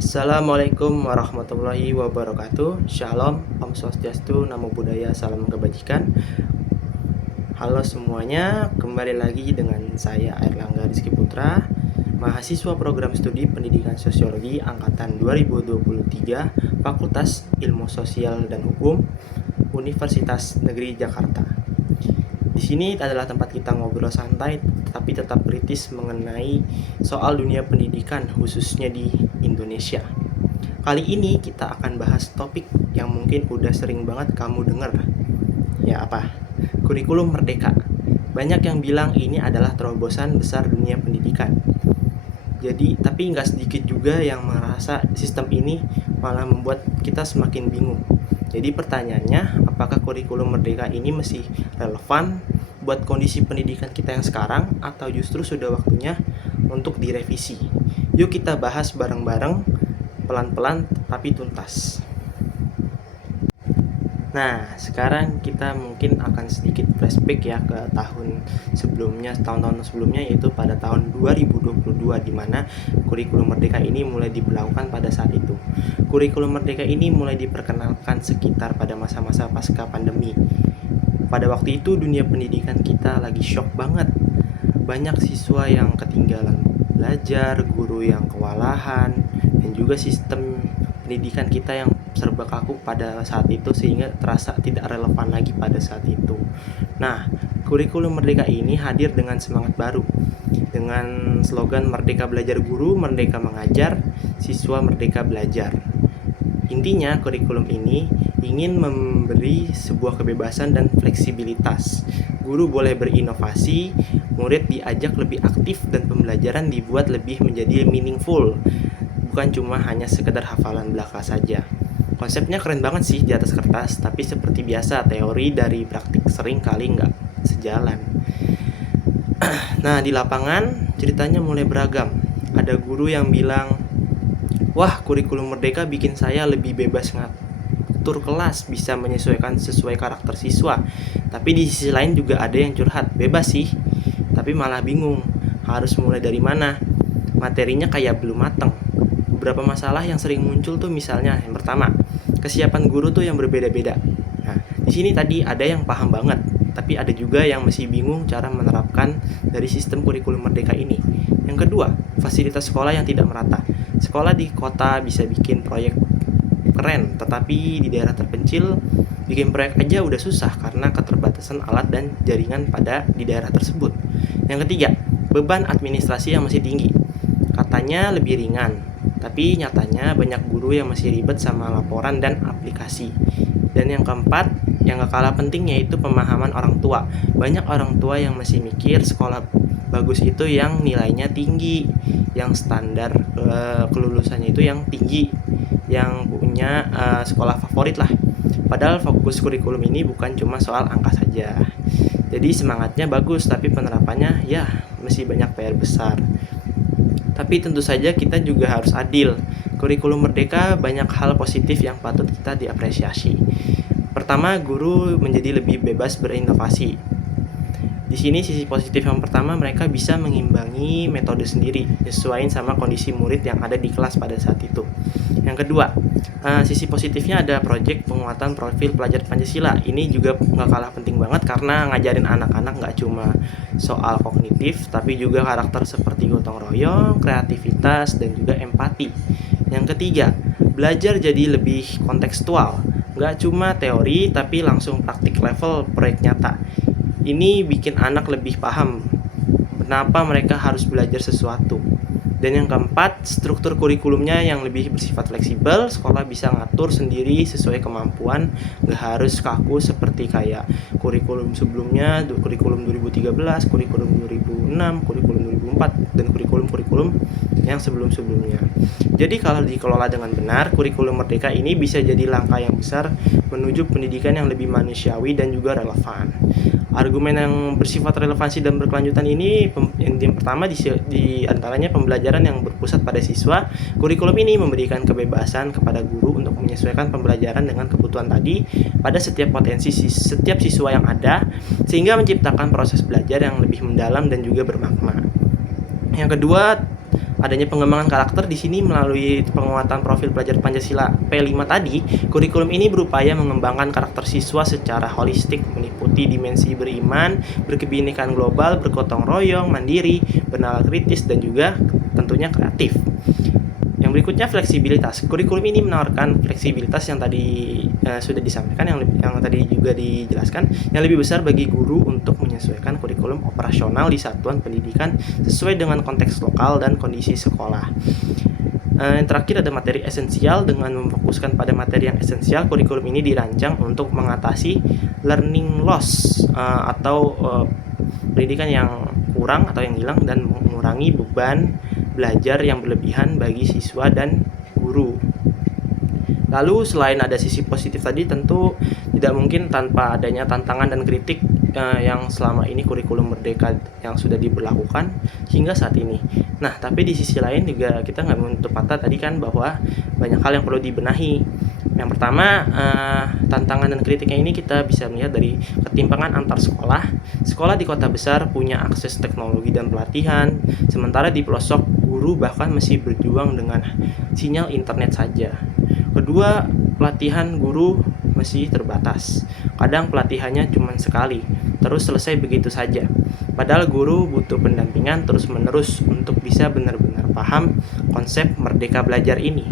Assalamualaikum warahmatullahi wabarakatuh. Shalom, Om Swastiastu, Namo Buddhaya, Salam Kebajikan. Halo semuanya, kembali lagi dengan saya Airlangga Rizky Putra, mahasiswa program studi Pendidikan Sosiologi Angkatan 2023, Fakultas Ilmu Sosial dan Hukum, Universitas Negeri Jakarta. Di sini adalah tempat kita ngobrol santai, tapi tetap kritis mengenai soal dunia pendidikan, khususnya di Indonesia. Kali ini kita akan bahas topik yang mungkin udah sering banget kamu dengar. Ya apa? Kurikulum Merdeka. Banyak yang bilang ini adalah terobosan besar dunia pendidikan. Tapi nggak sedikit juga yang merasa sistem ini malah membuat kita semakin bingung. Jadi pertanyaannya, apakah kurikulum Merdeka ini masih relevan buat kondisi pendidikan kita yang sekarang atau justru sudah waktunya untuk direvisi? Yuk kita bahas bareng-bareng, pelan-pelan tapi tuntas. Nah, sekarang kita mungkin akan sedikit flashback ya ke tahun-tahun sebelumnya, yaitu pada tahun 2022, di mana kurikulum Merdeka ini mulai diberlakukan pada saat itu. Kurikulum Merdeka ini mulai diperkenalkan sekitar pada masa-masa pasca pandemi. Pada waktu itu dunia pendidikan kita lagi shock banget. Banyak siswa yang ketinggalan belajar, guru yang kewalahan, dan juga sistem pendidikan kita yang serba kaku pada saat itu sehingga terasa tidak relevan lagi pada saat itu. Nah, kurikulum Merdeka ini hadir dengan semangat baru. Dengan slogan Merdeka Belajar Guru, Merdeka Mengajar, Siswa Merdeka Belajar. Intinya, kurikulum ini ingin memberi sebuah kebebasan dan fleksibilitas. Guru boleh berinovasi, murid diajak lebih aktif, dan pembelajaran dibuat lebih menjadi meaningful. Bukan cuma hanya sekedar hafalan belaka saja. Konsepnya keren banget sih di atas kertas, tapi seperti biasa teori dari praktik sering kali nggak sejalan. Nah, di lapangan ceritanya mulai beragam. Ada guru yang bilang, wah, kurikulum Merdeka bikin saya lebih bebas ngatur kelas, bisa menyesuaikan sesuai karakter siswa. Tapi di sisi lain juga ada yang curhat, bebas sih, tapi malah bingung harus mulai dari mana. Materinya kayak belum mateng. Beberapa masalah yang sering muncul tuh, misalnya yang pertama, kesiapan guru tuh yang berbeda-beda. Nah, di sini tadi ada yang paham banget, tapi ada juga yang masih bingung cara menerapkan dari sistem kurikulum Merdeka ini. Yang kedua, fasilitas sekolah yang tidak merata. Sekolah di kota bisa bikin proyek keren, tetapi di daerah terpencil bikin proyek aja udah susah karena keterbatasan alat dan jaringan di daerah tersebut. Yang ketiga, beban administrasi yang masih tinggi. Katanya lebih ringan, tapi nyatanya banyak guru yang masih ribet sama laporan dan aplikasi. Dan yang keempat, yang gak kalah penting, yaitu pemahaman orang tua. Banyak orang tua yang masih mikir sekolah bagus itu yang nilainya tinggi, yang standar kelulusannya itu yang tinggi, yang punya sekolah favorit lah. Padahal fokus kurikulum ini bukan cuma soal angka saja. Jadi semangatnya bagus, tapi penerapannya ya masih banyak PR besar. Tapi tentu saja kita juga harus adil. Kurikulum Merdeka banyak hal positif yang patut kita diapresiasi. Pertama, guru menjadi lebih bebas berinovasi. Di sini sisi positif yang pertama, mereka bisa mengimbangi metode sendiri, sesuaiin sama kondisi murid yang ada di kelas pada saat itu. Yang kedua, sisi positifnya ada proyek penguatan profil pelajar Pancasila. Ini juga gak kalah penting banget karena ngajarin anak-anak gak cuma soal kognitif, tapi juga karakter seperti gotong royong, kreativitas, dan juga empati. Yang ketiga, belajar jadi lebih kontekstual. Gak cuma teori, tapi langsung praktik level proyek nyata. Ini bikin anak lebih paham kenapa mereka harus belajar sesuatu. Dan yang keempat, struktur kurikulumnya yang lebih bersifat fleksibel. Sekolah bisa ngatur sendiri sesuai kemampuan, gak harus kaku seperti kayak kurikulum sebelumnya, kurikulum 2013, kurikulum 2006, kurikulum 2004, dan kurikulum-kurikulum yang sebelum-sebelumnya. Jadi kalau dikelola dengan benar, kurikulum Merdeka ini bisa jadi langkah yang besar menuju pendidikan yang lebih manusiawi dan juga relevan. Argumen yang bersifat relevansi dan berkelanjutan ini, yang pertama di antaranya pembelajaran yang berpusat pada siswa. Kurikulum ini memberikan kebebasan kepada guru untuk menyesuaikan pembelajaran dengan kebutuhan tadi pada setiap potensi setiap siswa yang ada, sehingga menciptakan proses belajar yang lebih mendalam dan juga bermakna. Yang kedua, adanya pengembangan karakter di sini melalui penguatan profil pelajar Pancasila P5 tadi. Kurikulum ini berupaya mengembangkan karakter siswa secara holistik, meliputi dimensi beriman, berkebinekaan global, bergotong royong, mandiri, bernalar kritis, dan juga tentunya kreatif. Yang berikutnya fleksibilitas. Kurikulum ini menawarkan fleksibilitas yang tadi sudah disampaikan, yang tadi juga dijelaskan, yang lebih besar bagi guru untuk menyesuaikan kurikulum operasional di satuan pendidikan sesuai dengan konteks lokal dan kondisi sekolah. Yang terakhir ada materi esensial. Dengan memfokuskan pada materi yang esensial, kurikulum ini dirancang untuk mengatasi learning loss atau pendidikan yang kurang atau yang hilang, dan mengurangi beban belajar yang berlebihan bagi siswa dan guru. Lalu selain ada sisi positif tadi, tentu tidak mungkin tanpa adanya tantangan dan kritik yang selama ini kurikulum merdeka yang sudah diberlakukan hingga saat ini. Nah, tapi di sisi lain juga kita nggak menutup mata tadi kan bahwa banyak hal yang perlu dibenahi. Yang pertama, tantangan dan kritiknya ini kita bisa melihat dari ketimpangan antar sekolah. Sekolah di kota besar punya akses teknologi dan pelatihan, sementara di pelosok guru bahkan masih berjuang dengan sinyal internet saja. Kedua, pelatihan guru masih terbatas. Kadang pelatihannya cuma sekali, terus selesai begitu saja. Padahal guru butuh pendampingan terus-menerus untuk bisa benar-benar paham konsep merdeka belajar ini.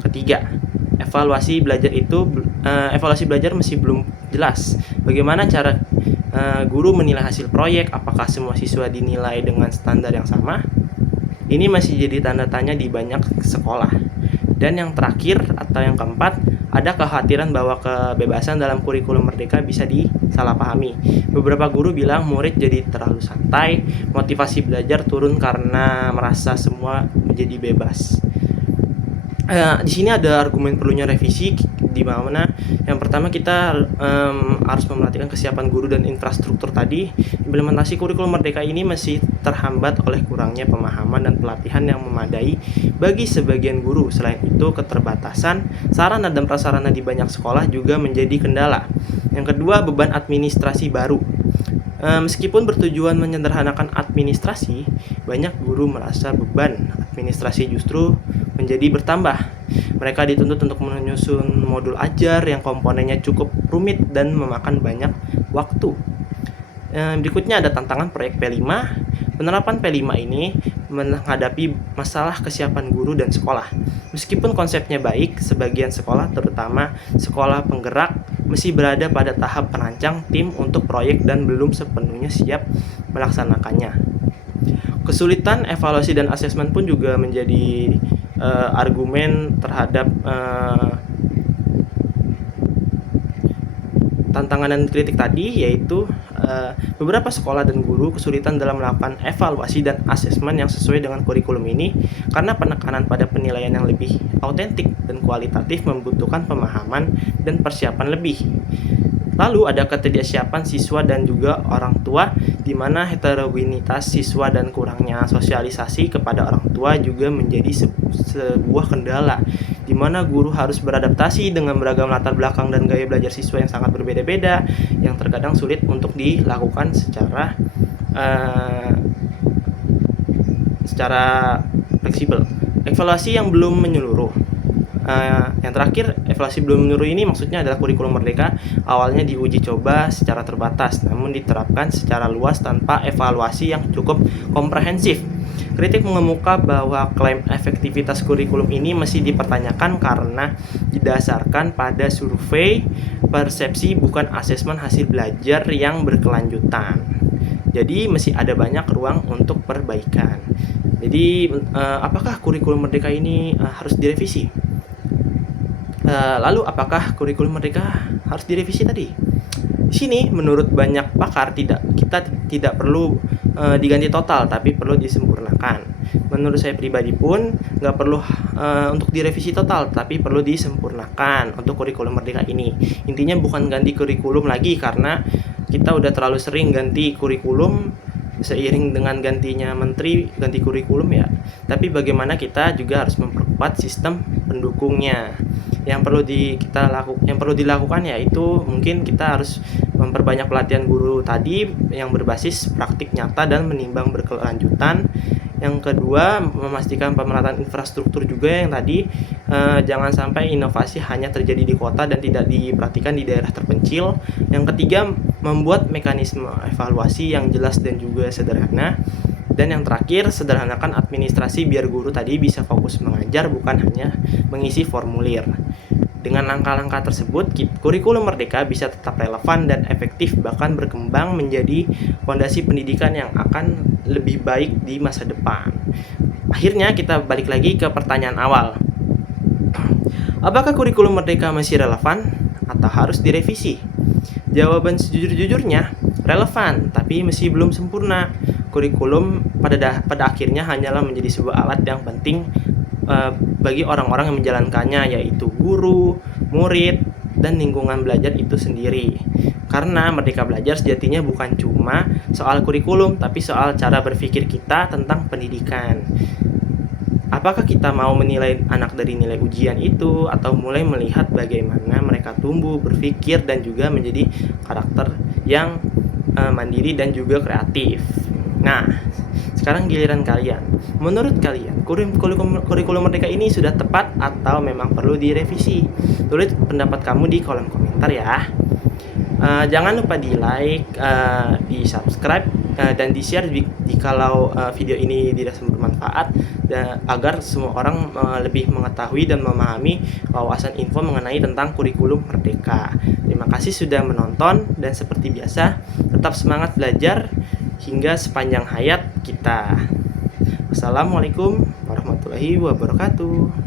Ketiga, evaluasi belajar masih belum jelas. Bagaimana cara guru menilai hasil proyek? Apakah semua siswa dinilai dengan standar yang sama? Ini masih jadi tanda tanya di banyak sekolah. Dan yang terakhir atau yang keempat, ada kekhawatiran bahwa kebebasan dalam kurikulum merdeka bisa disalahpahami. Beberapa guru bilang murid jadi terlalu santai, motivasi belajar turun karena merasa semua menjadi bebas. Di sini ada argumen perlunya revisi, di mana yang pertama kita harus memerhatikan kesiapan guru dan infrastruktur tadi. Implementasi kurikulum merdeka ini masih terhambat oleh kurangnya pemahaman dan pelatihan yang memadai bagi sebagian guru. Selain itu, keterbatasan sarana dan prasarana di banyak sekolah juga menjadi kendala. Yang kedua, beban administrasi baru. Meskipun bertujuan menyederhanakan administrasi, banyak guru merasa beban administrasi justru menjadi bertambah. Mereka dituntut untuk menyusun modul ajar yang komponennya cukup rumit dan memakan banyak waktu. Berikutnya ada tantangan proyek P5. Penerapan P5 ini menghadapi masalah kesiapan guru dan sekolah. Meskipun konsepnya baik, sebagian sekolah, terutama sekolah penggerak, masih berada pada tahap perancang tim untuk proyek dan belum sepenuhnya siap melaksanakannya. Kesulitan evaluasi dan asesmen pun juga menjadi argumen terhadap tantangan dan kritik tadi, yaitu beberapa sekolah dan guru kesulitan dalam melakukan evaluasi dan asesmen yang sesuai dengan kurikulum ini karena penekanan pada penilaian yang lebih autentik dan kualitatif membutuhkan pemahaman dan persiapan lebih. Lalu ada ketidaksiapan siswa dan juga orang tua, di mana heterogenitas siswa dan kurangnya sosialisasi kepada orang tua juga menjadi sebuah kendala, di mana guru harus beradaptasi dengan beragam latar belakang dan gaya belajar siswa yang sangat berbeda-beda, yang terkadang sulit untuk dilakukan secara fleksibel. Evaluasi yang belum menyeluruh. Yang terakhir, evaluasi belum menyeluruh ini maksudnya adalah kurikulum merdeka awalnya diuji coba secara terbatas, namun diterapkan secara luas tanpa evaluasi yang cukup komprehensif. Kritik mengemuka bahwa klaim efektivitas kurikulum ini masih dipertanyakan karena didasarkan pada survei persepsi bukan asesmen hasil belajar yang berkelanjutan. Jadi masih ada banyak ruang untuk perbaikan. Jadi apakah kurikulum merdeka ini harus direvisi? Lalu apakah kurikulum merdeka harus direvisi tadi? Di sini menurut banyak pakar kita tidak perlu diganti total, tapi perlu disempurnakan. Menurut saya pribadi pun nggak perlu untuk direvisi total, tapi perlu disempurnakan untuk kurikulum merdeka ini. Intinya bukan ganti kurikulum lagi, karena kita udah terlalu sering ganti kurikulum seiring dengan gantinya menteri, ganti kurikulum ya. Tapi bagaimana kita juga harus memperkuat sistem pendukungnya. Yang perlu dilakukan yaitu mungkin kita harus memperbanyak pelatihan guru tadi yang berbasis praktik nyata dan menimbang berkelanjutan. Yang kedua, memastikan pemerataan infrastruktur juga yang tadi, jangan sampai inovasi hanya terjadi di kota dan tidak diperhatikan di daerah terpencil. Yang ketiga, membuat mekanisme evaluasi yang jelas dan juga sederhana. Dan yang terakhir, sederhanakan administrasi biar guru tadi bisa fokus mengajar bukan hanya mengisi formulir. Dengan langkah-langkah tersebut, kurikulum Merdeka bisa tetap relevan dan efektif, bahkan berkembang menjadi fondasi pendidikan yang akan lebih baik di masa depan. Akhirnya kita balik lagi ke pertanyaan awal. Apakah kurikulum Merdeka masih relevan atau harus direvisi? Jawaban sejujur-jujurnya, relevan, tapi masih belum sempurna. Kurikulum pada akhirnya hanyalah menjadi sebuah alat yang penting bagi orang-orang yang menjalankannya, yaitu guru, murid, dan lingkungan belajar itu sendiri. Karena Merdeka Belajar sejatinya bukan cuma soal kurikulum, tapi soal cara berpikir kita tentang pendidikan. Apakah kita mau menilai anak dari nilai ujian itu, atau mulai melihat bagaimana mereka tumbuh, berpikir, dan juga menjadi karakter yang mandiri dan juga kreatif. Nah, sekarang giliran kalian. Menurut kalian, kurikulum Merdeka ini sudah tepat atau memang perlu direvisi? Tulis pendapat kamu di kolom komentar ya. Jangan lupa di like, di subscribe, dan di share jikalau video ini dirasa bermanfaat, agar semua orang lebih mengetahui dan memahami wawasan info mengenai tentang kurikulum Merdeka. Terima kasih sudah menonton, dan seperti biasa tetap semangat belajar hingga sepanjang hayat kita. Wassalamualaikum warahmatullahi wabarakatuh.